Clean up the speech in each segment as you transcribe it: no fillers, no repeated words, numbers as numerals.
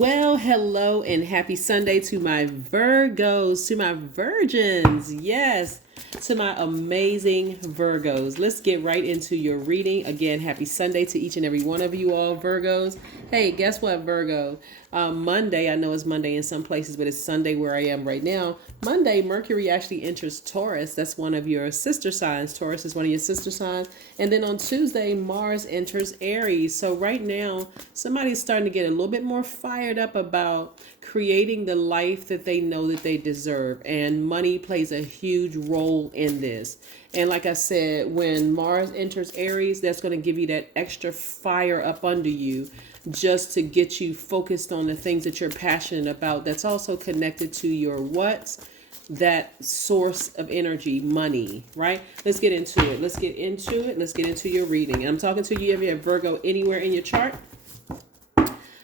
Well, hello and happy Sunday to my Virgos, to my virgins. Yes, to my amazing Virgos. Let's get right into your reading. Again, happy Sunday to each and every one of you all Virgos. Hey, guess what, Virgo? Monday, I know it's Monday in some places, but it's Sunday where I am right now. Monday, Mercury actually enters Taurus. That's one of your sister signs. Taurus is one of your sister signs. And then on Tuesday, Mars enters Aries. So right now, somebody's starting to get a little bit more fired up about creating the life that they know that they deserve. And money plays a huge role in this. And like I said, when Mars enters Aries, that's going to give you that extra fire up under you just to get you focused on the things that you're passionate about. That's also connected to your what's that source of energy, money, right? Let's get into it. Let's get into your reading. And I'm talking to you if you have Virgo anywhere in your chart,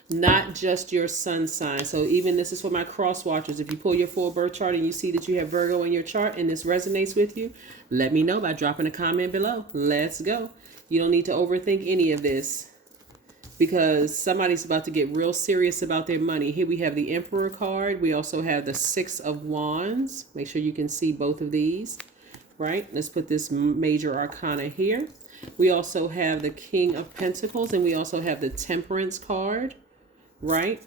not just your sun sign. So even this is for my cross watchers. If you pull your full birth chart and you see that you have Virgo in your chart and this resonates with you, let me know by dropping a comment below. Let's go. You don't need to overthink any of this, because somebody's about to get real serious about their money. Here we have the Emperor card. We also have the Six of Wands. Make sure you can see both of these, right? Let's put this major arcana here. We also have the King of Pentacles, and we also have the Temperance card, right?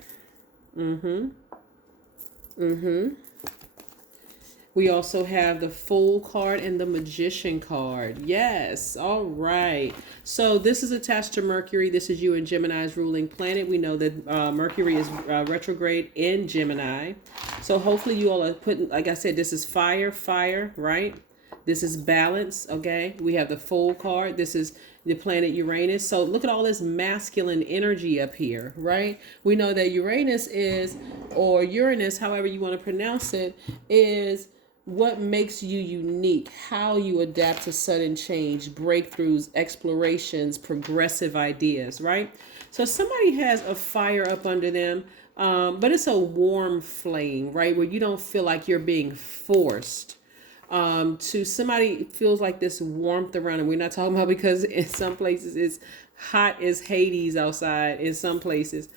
We also have the Fool card and the Magician card. Yes. All right. So this is attached to Mercury. This is you and Gemini's ruling planet. We know that Mercury is retrograde in Gemini. So hopefully you all are putting, like I said, this is fire, right? This is balance. Okay. We have the Fool card. This is the planet Uranus. So look at all this masculine energy up here, right? We know that Uranus is, or Uranus, however you want to pronounce it, is what makes you unique, how you adapt to sudden change, breakthroughs, explorations, progressive ideas, right? So somebody has a fire up under them, but it's a warm flame, right? Where you don't feel like you're being forced. To somebody feels like this warmth around, and we're not talking about, because in some places it's hot as Hades outside in some places,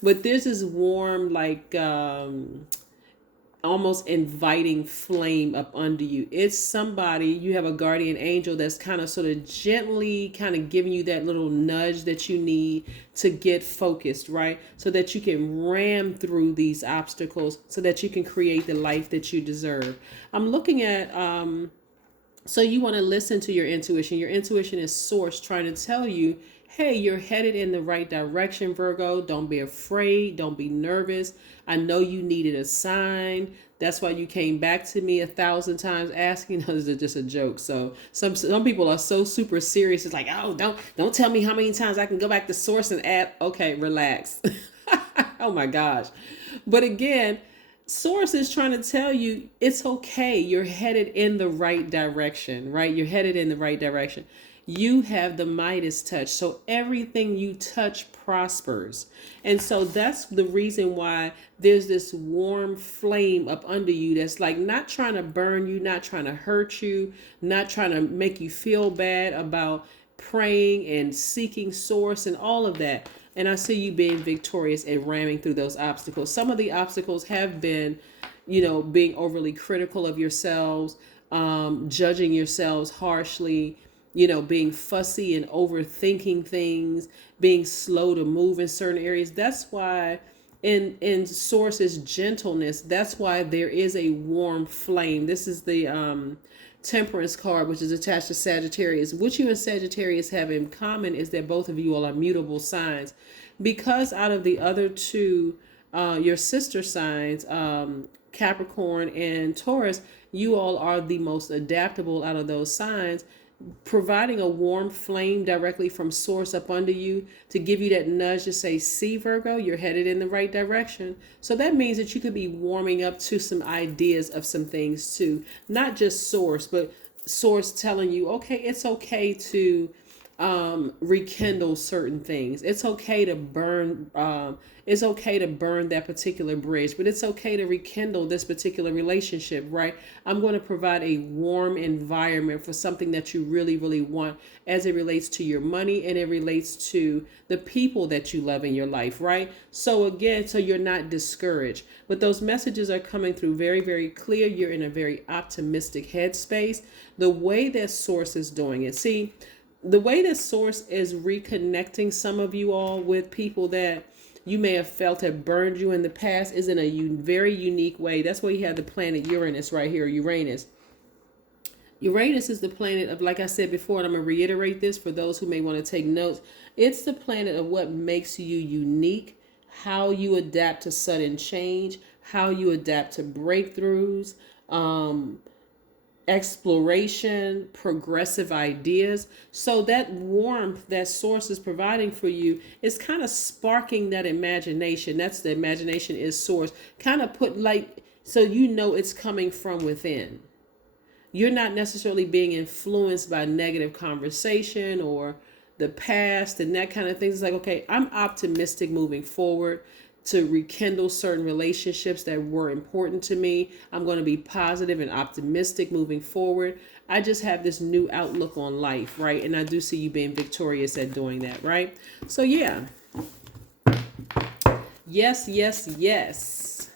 but there's this warm, like, almost inviting flame up under you. It's somebody, you have a guardian angel that's kind of sort of gently kind of giving you that little nudge that you need to get focused, right? So that you can ram through these obstacles, so that you can create the life that you deserve. I'm looking at, so you want to listen to your intuition. Your intuition is source trying to tell you, hey, you're headed in the right direction, Virgo. Don't be afraid. Don't be nervous. I know you needed a sign. That's why you came back to me 1,000 times asking. This is just a joke. So some people are so super serious. It's like, oh, don't tell me how many times I can go back to source and add. Okay, relax. Oh my gosh. But again, source is trying to tell you it's okay. You're headed in the right direction, right? You're headed in the right direction. You have the Midas touch. So everything you touch prospers. And so that's the reason why there's this warm flame up under you that's like not trying to burn you, not trying to hurt you, not trying to make you feel bad about praying and seeking source and all of that. And I see you being victorious and ramming through those obstacles. Some of the obstacles have been, being overly critical of yourselves, judging yourselves harshly, being fussy and overthinking things, being slow to move in certain areas. That's why in source's gentleness, that's why there is a warm flame. This is the Temperance card, which is attached to Sagittarius. What you and Sagittarius have in common is that both of you all are mutable signs. Because out of the other two, your sister signs, Capricorn and Taurus, you all are the most adaptable out of those signs, providing a warm flame directly from source up under you to give you that nudge to say, see, Virgo, you're headed in the right direction. So that means that you could be warming up to some ideas of some things too, not just source, but source telling you, okay, it's okay to rekindle certain things. It's okay to burn. It's okay to burn that particular bridge, but it's okay to rekindle this particular relationship, right? I'm going to provide a warm environment for something that you really, really want as it relates to your money and it relates to the people that you love in your life, right? So again, so you're not discouraged, but those messages are coming through very, very clear. You're in a very optimistic headspace. The way that Source is doing it, see, the way that Source is reconnecting some of you all with people that you may have felt have burned you in the past is in a very unique way. That's why you have the planet Uranus right here, Uranus. Uranus is the planet of, like I said before, and I'm going to reiterate this for those who may want to take notes. It's the planet of what makes you unique, how you adapt to sudden change, how you adapt to breakthroughs, exploration, progressive ideas. So that warmth that Source is providing for you is kind of sparking that imagination. That's the imagination is Source. Kind of put like, so you know it's coming from within. You're not necessarily being influenced by negative conversation or the past and that kind of things. It's like, okay, I'm optimistic moving forward to rekindle certain relationships that were important to me. I'm going to be positive and optimistic moving forward. I just have this new outlook on life, right? And I do see you being victorious at doing that, right? So yeah. Yes, yes, yes.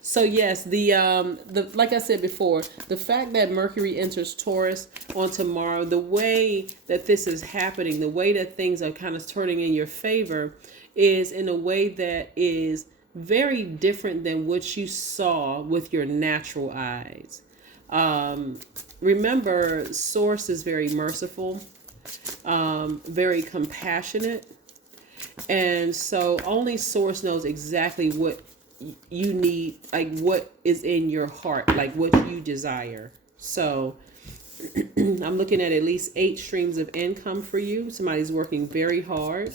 So yes, the like I said before, the fact that Mercury enters Taurus on tomorrow, the way that this is happening, the way that things are kind of turning in your favor is in a way that is very different than what you saw with your natural eyes. Remember, Source is very merciful, very compassionate. And so only Source knows exactly what you need, like what is in your heart, like what you desire. So I'm looking at least 8 streams of income for you. Somebody's working very hard.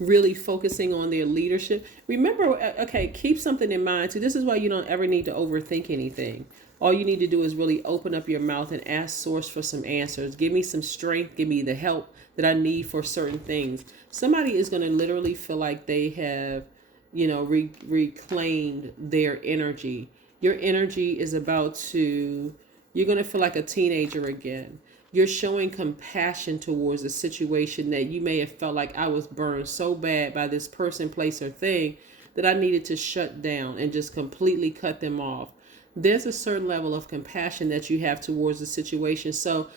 Really focusing on their leadership. Remember, okay, keep something in mind too. This is why you don't ever need to overthink anything. All you need to do is really open up your mouth and ask Source for some answers. Give me some strength. Give me the help that I need for certain things. Somebody is going to literally feel like they have, reclaimed their energy. Your energy is about to, you're going to feel like a teenager again. You're showing compassion towards a situation that you may have felt like I was burned so bad by this person, place, or thing that I needed to shut down and just completely cut them off. There's a certain level of compassion that you have towards the situation. So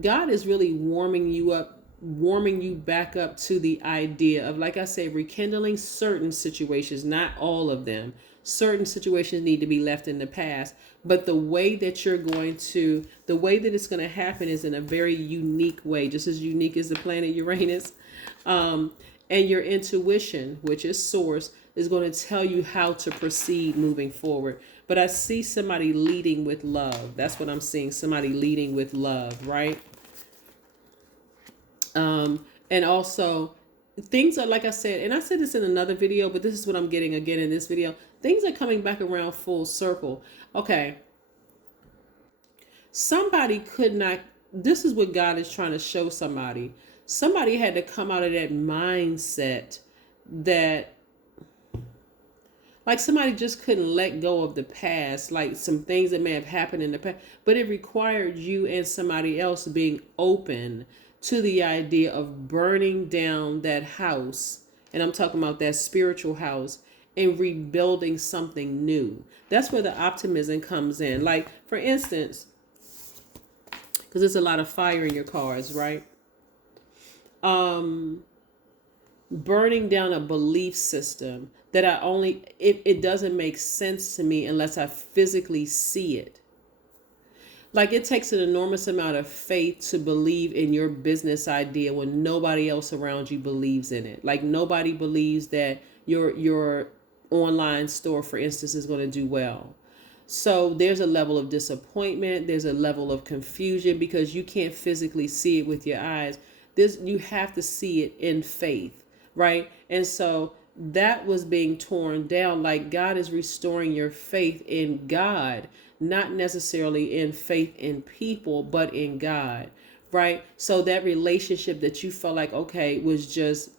God is really warming you back up to the idea of, like I say, rekindling certain situations, not all of them. Certain situations need to be left in the past, but the way that it's going to happen is in a very unique way, just as unique as the planet Uranus. And your intuition, which is Source, is going to tell you how to proceed moving forward. But I see somebody leading with love. That's what I'm seeing. Somebody leading with love, right? And also things are, like I said, and I said this in another video, but this is what I'm getting again in this video. Things are coming back around full circle. Okay. Somebody could not, this is what God is trying to show somebody. Somebody had to come out of that mindset that, like, somebody just couldn't let go of the past, like some things that may have happened in the past, but it required you and somebody else being open to the idea of burning down that house. And I'm talking about that spiritual house and rebuilding something new. That's where the optimism comes in. Like, for instance, because there's a lot of fire in your cards, right? Burning down a belief system that it doesn't make sense to me unless I physically see it. Like, it takes an enormous amount of faith to believe in your business idea when nobody else around you believes in it. Like, nobody believes that your online store, for instance, is going to do well. So there's a level of disappointment. There's a level of confusion because you can't physically see it with your eyes. You have to see it in faith, right? And so that was being torn down. Like God is restoring your faith in God, not necessarily in faith in people, but in God, right? So that relationship that you felt like, okay, was just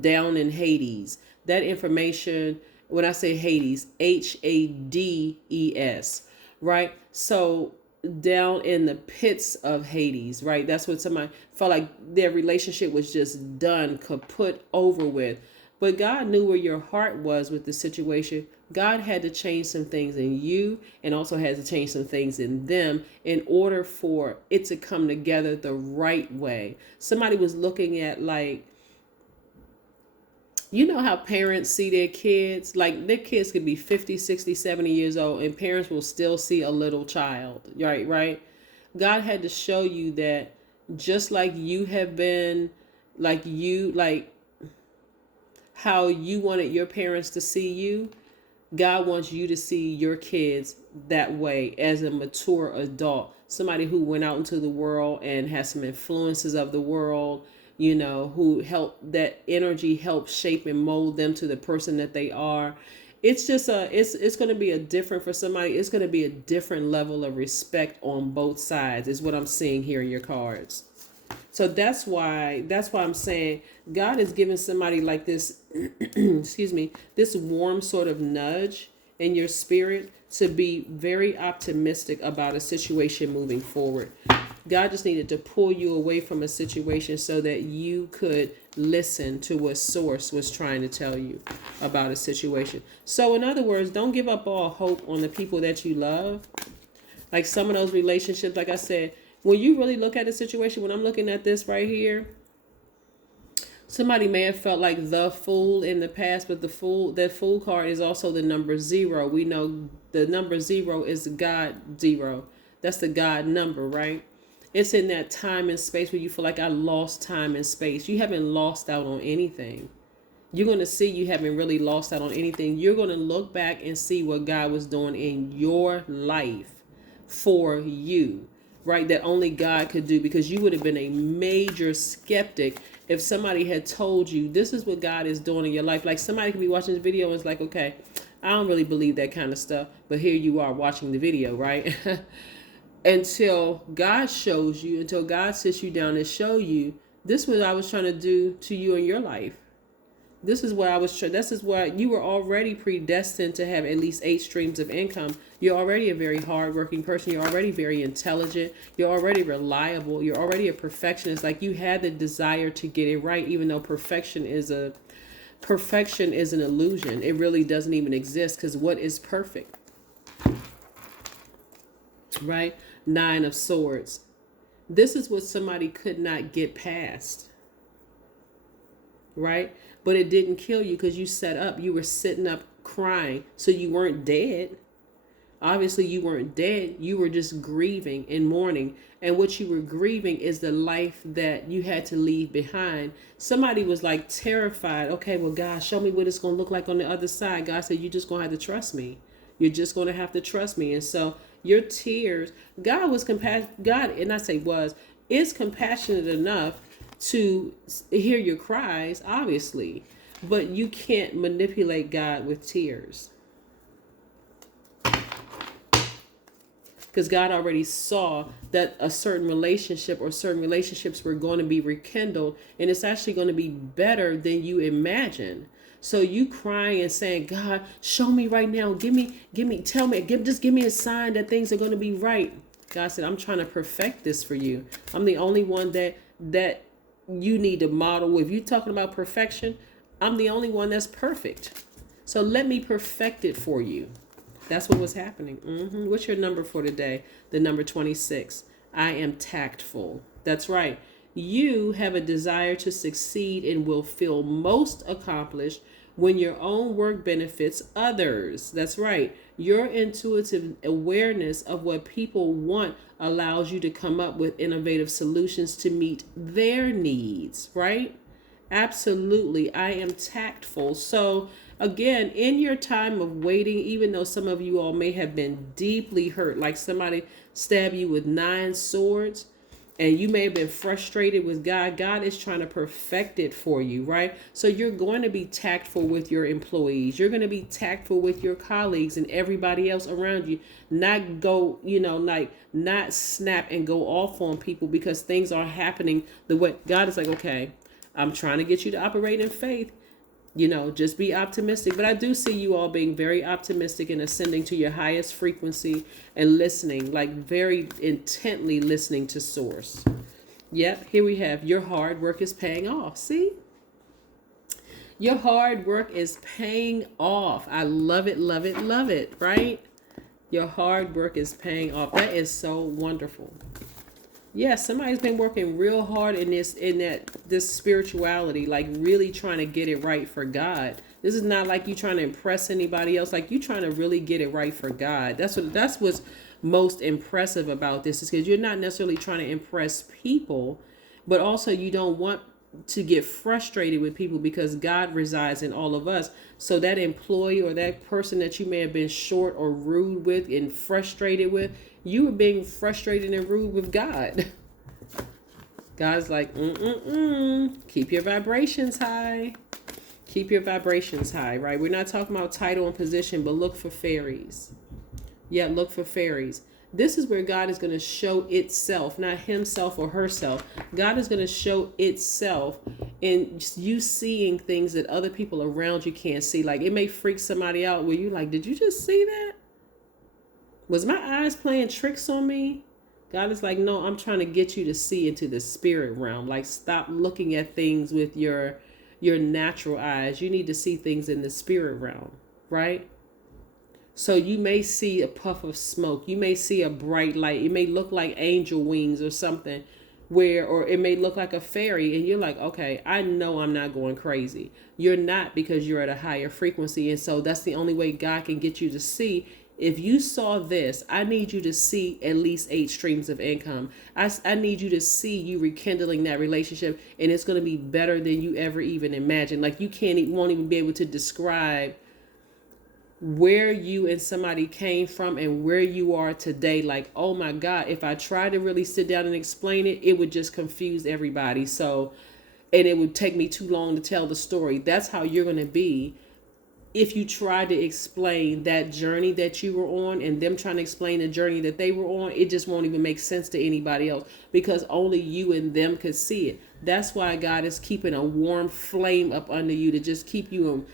down in Hades, that information, when I say Hades, Hades, right? So down in the pits of Hades, right? That's what somebody felt like their relationship was just done, kaput, over with. But God knew where your heart was with the situation. God had to change some things in you and also had to change some things in them in order for it to come together the right way. Somebody was looking at, like, you know how parents see their kids, like their kids could be 50, 60, 70 years old and parents will still see a little child, right? God had to show you that just like you have been, like how you wanted your parents to see you, God wants you to see your kids that way as a mature adult, somebody who went out into the world and has some influences of the world, you know, who help, that energy helps shape and mold them to the person that they are. It's just it's going to be a different, for somebody, it's going to be a different level of respect on both sides is what I'm seeing here in your cards. So that's why I'm saying God is giving somebody like this, excuse me, this warm sort of nudge in your spirit to be very optimistic about a situation moving forward. God just needed to pull you away from a situation so that you could listen to what source was trying to tell you about a situation. So in other words, don't give up all hope on the people that you love. Like some of those relationships, like I said, when you really look at a situation, when I'm looking at this right here, somebody may have felt like the fool in the past, but that fool card is also the number 0. We know the number 0 is God 0. That's the God number, right? It's in that time and space where you feel like I lost time and space. You haven't lost out on anything. You're going to see you haven't really lost out on anything. You're going to look back and see what God was doing in your life for you, right? That only God could do, because you would have been a major skeptic if somebody had told you this is what God is doing in your life. Like somebody could be watching this video and it's like, okay, I don't really believe that kind of stuff. But here you are watching the video, right? Until God shows you, until God sits you down and show you, this is what I was trying to do to you in your life. This is what I was trying. This is what you were already predestined to have, at least 8 streams of income. You're already a very hardworking person. You're already very intelligent. You're already reliable. You're already a perfectionist. Like you had the desire to get it right, even though perfection is an illusion. It really doesn't even exist, because what is perfect? Right? 9 of Swords. This is what somebody could not get past. Right? But it didn't kill you because you set up. You were sitting up crying. So you weren't dead. Obviously, you weren't dead. You were just grieving and mourning. And what you were grieving is the life that you had to leave behind. Somebody was like terrified. Okay, well, God, show me what it's going to look like on the other side. God said, you're just going to have to trust me. You're just going to have to trust me. And so your tears, God was compassionate. God, and I say was, is compassionate enough to hear your cries, obviously, but you can't manipulate God with tears, because God already saw that a certain relationship or certain relationships were going to be rekindled, and it's actually going to be better than you imagine. So you crying and saying, God, show me right now, give me, just give me a sign that things are going to be right. God said, I'm trying to perfect this for you. I'm the only one that you need to model. If you're talking about perfection, I'm the only one that's perfect. So let me perfect it for you. That's what was happening. What's your number for today? The number 26. I am tactful. That's right. You have a desire to succeed and will feel most accomplished when your own work benefits others. That's right. Your intuitive awareness of what people want allows you to come up with innovative solutions to meet their needs, right? Absolutely. I am tactful. So again, in your time of waiting, even though some of you all may have been deeply hurt, like somebody stabbed you with 9 swords, and you may have been frustrated with God. God is trying to perfect it for you, right? So you're going to be tactful with your employees. You're going to be tactful with your colleagues and everybody else around you. Not go, like not snap and go off on people because things are happening the way God is like, okay, I'm trying to get you to operate in faith. Just be optimistic. But I do see you all being very optimistic and ascending to your highest frequency and listening, like very intently listening to source. Yep, here we have your hard work is paying off. See? Your hard work is paying off. I love it, love it, love it, right? Your hard work is paying off. That is so wonderful. Yeah, somebody's been working real hard in this spirituality, like really trying to get it right for God. This is not like you trying to impress anybody else, like you trying to really get it right for God. That's what's most impressive about this, is because you're not necessarily trying to impress people, but also you don't want to get frustrated with people because God resides in all of us. So that employee or that person that you may have been short or rude with and frustrated with, you were being frustrated and rude with God. God's like, keep your vibrations high. Keep your vibrations high, right? We're not talking about title and position, but look for fairies. Yeah, look for fairies. This is where God is going to show itself, not himself or herself. God is going to show itself in you seeing things that other people around you can't see. Like it may freak somebody out where you like, did you just see that? Was my eyes playing tricks on me? God is like, no, I'm trying to get you to see into the spirit realm. Like stop looking at things with your natural eyes. You need to see things in the spirit realm, right? So you may see a puff of smoke. You may see a bright light. It may look like angel wings or something or it may look like a fairy. And you're like, okay, I know I'm not going crazy. You're not, because you're at a higher frequency. And so that's the only way God can get you to see. If you saw this, I need you to see at least 8 streams of income. I need you to see you rekindling that relationship. And it's going to be better than you ever even imagined. Like you won't even be able to describe where you and somebody came from and where you are today. Like, oh my God, if I tried to really sit down and explain it, it would just confuse everybody. So, and it would take me too long to tell the story. That's how you're going to be if you try to explain that journey that you were on and them trying to explain the journey that they were on. It just won't even make sense to anybody else because only you and them could see it. That's why God is keeping a warm flame up under you to just keep you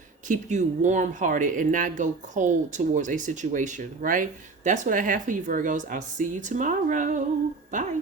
warm-hearted and not go cold towards a situation, right? That's what I have for you, Virgos. I'll see you tomorrow. Bye.